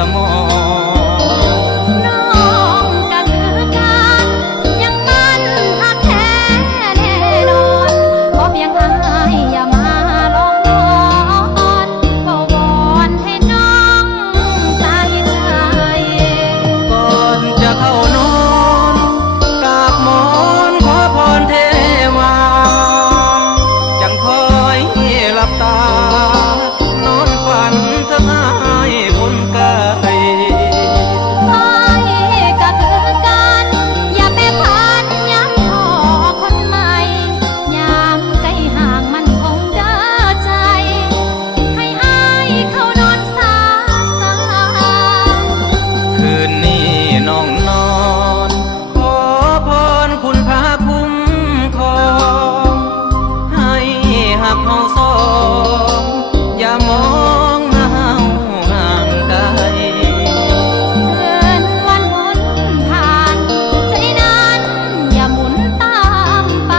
สมองน้องก็คือกันยังมันหักแท้แน่นอนขอเพียงอายอย่ามาลองลอนบ่วอนให้น้องตายใจ ก่อนจะเข้านอนกราบหมอนขอพรเทวาจังคอยหลับตานอนฝันเธอให้คนไกล ไอ้ก็คือกันอย่าไปพันย้ำพอคนใหม่ยามใกล้ห่างมันคงเด้อใจให้อายเขานอนสาคืนนี้น้องนอนขอพรคุณพระคุ้มครองให้หักเฮาสองอย่ามองเฮาห่างไกลเดือนวันหมุนผ่านใจนั้นอย่าหมุนตามไป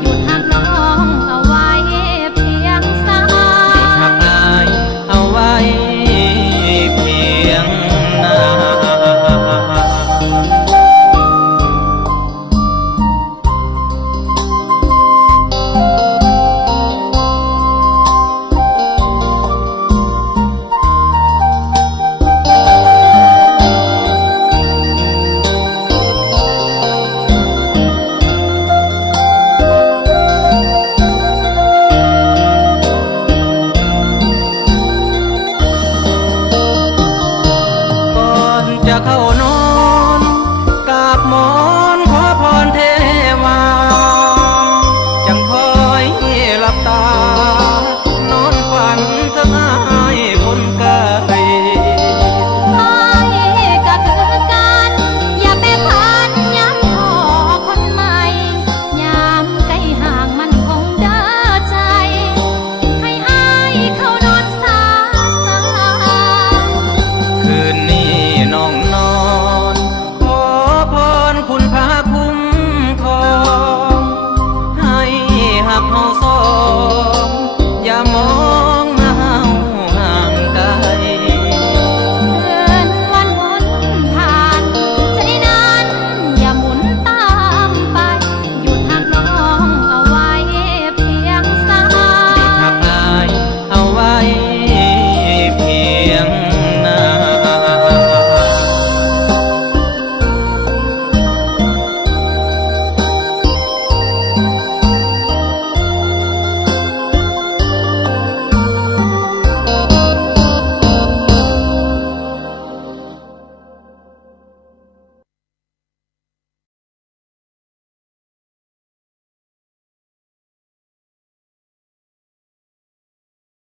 หยุดหักน้องเอาไว้เพียงสาหักอายเอาไว้เพียงหน้าก่อนจะเข้าน